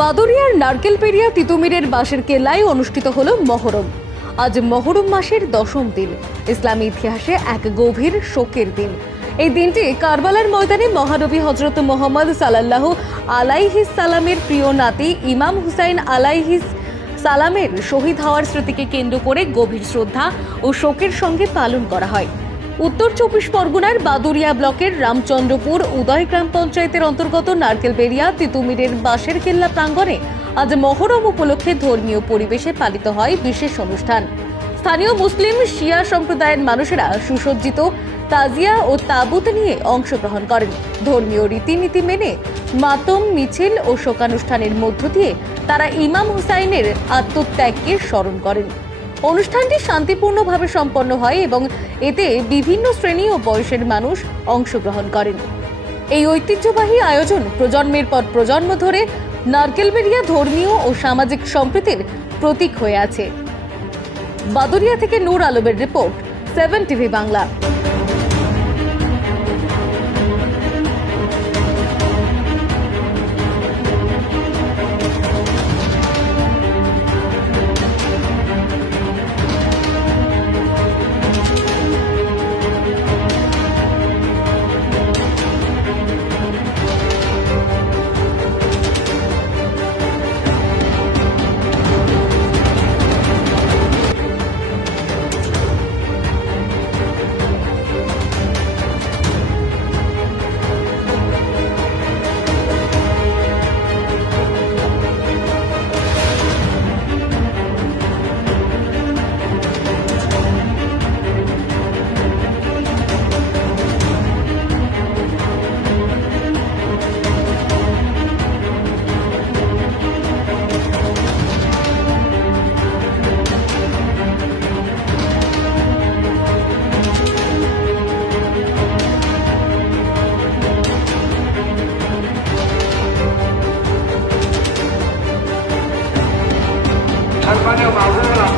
বাদুরিয়ার নারকেলপেরিয়া তিতুমিরের বাঁশের কেলায় অনুষ্ঠিত হল মহরম। আজ মহরম মাসের দশম দিন। ইসলামী ইতিহাসে এক গভীর শোকের দিন। এই দিনটি কারবালার ময়দানে মহানবী হজরত মোহাম্মদ সাল্লাহ আলাইহিস সালামের প্রিয় নাতি ইমাম হুসাইন আলাইহিস সালামের শহীদ হওয়ার স্মৃতিকে কেন্দ্র করে গভীর শ্রদ্ধা ও শোকের সঙ্গে পালন করা হয়। উত্তর চব্বিশ পরগনার বাদুরিয়া ব্লকের রামচন্দ্রপুর উদয় গ্রাম পঞ্চায়েতের অন্তর্গত নারকেলবেরিয়া তিতুমিরের বাঁশের কেল্লা প্রাঙ্গণে আজ মহরম উপলক্ষে ধর্মীয় পরিবেশে পালিত হয় বিশেষ অনুষ্ঠান। স্থানীয় মুসলিম শিয়া সম্প্রদায়ের মানুষেরা সুসজ্জিত তাজিয়া ও তাবুত নিয়ে অংশগ্রহণ করেন। ধর্মীয় রীতিনীতি মেনে মাতম, মিছিল ও শোকানুষ্ঠানের মধ্য দিয়ে তারা ইমাম হুসাইনের আত্মত্যাগকে স্মরণ করেন। অনুষ্ঠানটি শান্তিপূর্ণভাবে সম্পন্ন হয় এবং এতে বিভিন্ন শ্রেণি ও বয়সের মানুষ অংশগ্রহণ করেন। এই ঐতিহ্যবাহী আয়োজন প্রজন্মের পর প্রজন্ম ধরে নারকেলবেরিয়া ধর্মীয় ও সামাজিক সম্প্রীতির প্রতীক হয়ে আছে। বাদুরিয়া থেকে নূর আলমের রিপোর্ট, সেভেন টিভি বাংলা।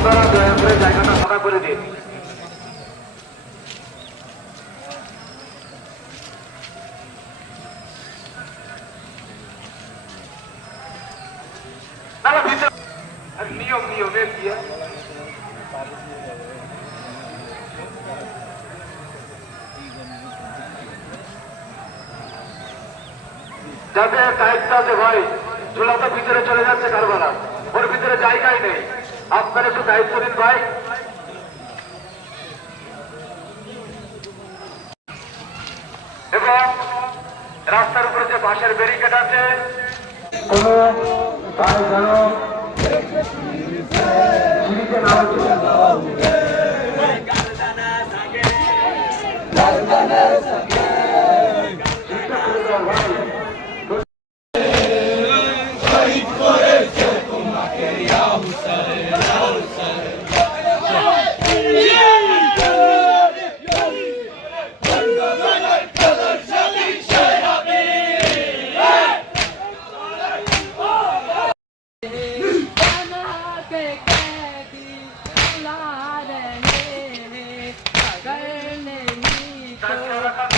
আপনারা দয়া করে জায়গাটা করে দিন। যাদের আছে ভাই ঝুলাটা ভিতরে চলে যাচ্ছে কারবারা ওর ভিতরে জায়গাই নেই। আপনার একটু দায়িত্ব দিন ভাই এবং রাস্তার উপরে যে বাঁশের ব্যারিকেড আছে গাড়ি যেন সিঁড়িতে। Thank you.